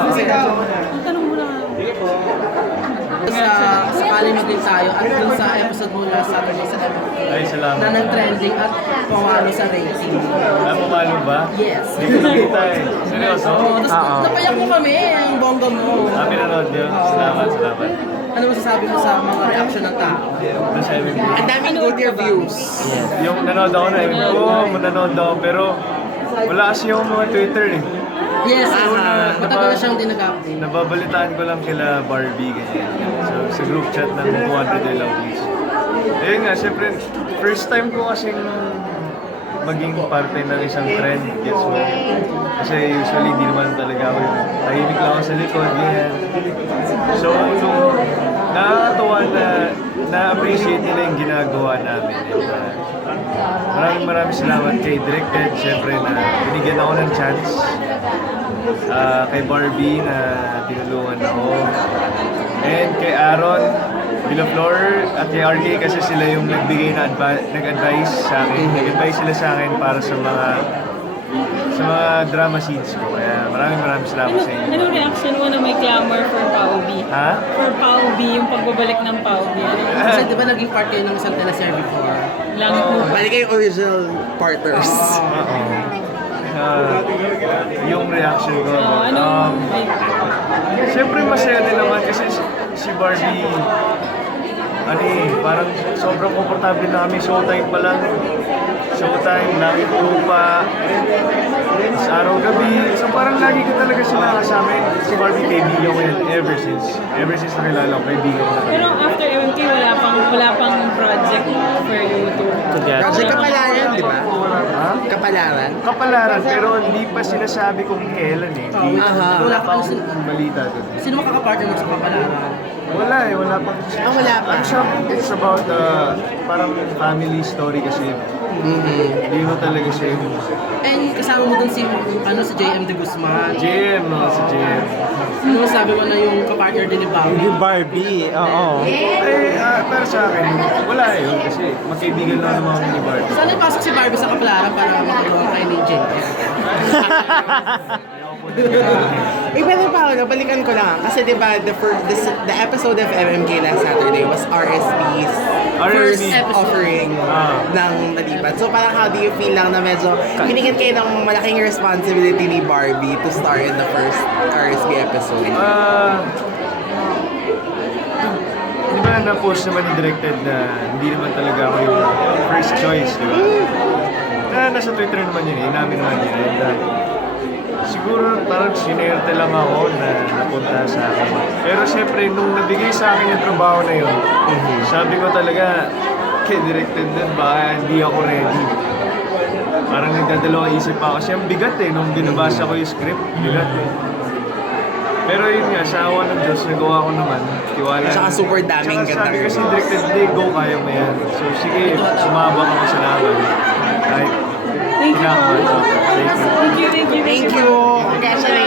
Tanong mo na. Sakali mo din tayo at dun sa episode mo last Saturday sa Ay, salamat. na nag-trending at pumalo sa rating. Ah, pumalo ba? Yes. Hindi ko nakita eh. Seryoso? Oo, tapos napayak mo kami, ang bongga mo. Ah, pinanood niyo? Salamat, salamat. Ano masasabi mo sa mga reaction ng tao? Doon sa MMK. Ang daming good reviews. Yung nanood ako na MMK, nanood ako, pero wala kasi yung mga Twitter eh. Yes, matagal na siyang dinag-update. Nababalitaan ko lang kila Barbie, ganyan. So, sa group chat ng 200 Love Please. Ayun nga, syempre, first time ko kasing maging parte ng isang trend, gets mo? Kasi usually, di naman talaga ako yung tahimik lang ako sa likod, ganyan. So, nung nakakatuwa na na-appreciate nila yung ginagawa namin. And, maraming salamat kay Directed, syempre, na binigyan ako ng chance. Kay Barbie na tinulungan ako. And kay Aaron, Villaflor, at kay RK kasi sila yung nagbigay na nag-advise sa akin. Nag-advise sila sa akin para sa mga drama scenes ko. Kaya maraming salamat sa inyo. Anong reaction mo na may clamor for Paubi? Ha? For Paubi, yung pagbabalik ng Paubi. Kasi di ba naging part kayo ng isang teleserye before? Langit mo. Balik kayong original partners. Yung reaction ko. Siyempre masaya din naman kasi si Barbie, parang sobrang komportable na kami. Showtime pa lang. Showtime, lagi lupa, araw-gabi. So parang lagi ko talaga sila kasama. Si Barbie, kaibigan ko yan ever since nakilala ko, kaibigan ko na Pero after MMK, wala pang project for you to together. Project Kapalaran, di ba? Ha? Kapalaran. Kapalaran, pero hindi pa sinasabi kung kailan eh. Wala pa akong balita doon. Sino makakapartner mo sa kapalaran? Wala pa. Wala pa. Ano siya, it's about parang family story kasi. Hindi mo talaga siya yung... And kasama mo dun si JM De Guzman. JM, si JM. Ano sabi mo na yung kapartner din ni Bobby? Yung Barbie, oo. Pero sa akin, wala yun kasi magkaibigan lang naman kami ni Barbie. Saan ipasok si Barbie sa kapalaran para makagawa kay ni JM? Pero Paolo, balikan ko lang. Kasi di ba, the episode of MMK last Saturday was RSP's first offering ng nalipat. So parang how do you feel lang na medyo binigyan kayo ng malaking responsibility ni Barbie to star in the first RSP episode? Di ba na-post naman ni Directed na hindi naman talaga ako yung first choice, di ba? Nasa Twitter naman yun, inamin naman yun. And, siguro parang sinerte lang ako na napunta sa akin. Pero siyempre, nung nabigay sa akin yung trabaho na yun, sabi ko talaga, kay Directed din, baka hindi ako ready. Parang nagdadalawang isip pa ako. Kasi ang bigat nung binabasa ko yung script, bigat Pero yun nga, sa awa ng Diyos, nagawa ko naman. Tiwala. Tsaka super daming Tsaka sabi ganda. kasi Directed, go, kaya mo yan. So sige, sumabak ako sa laban. Kahit Thank you. kinakabahan ako. Thank you. Thank you. Thank you! Congratulations!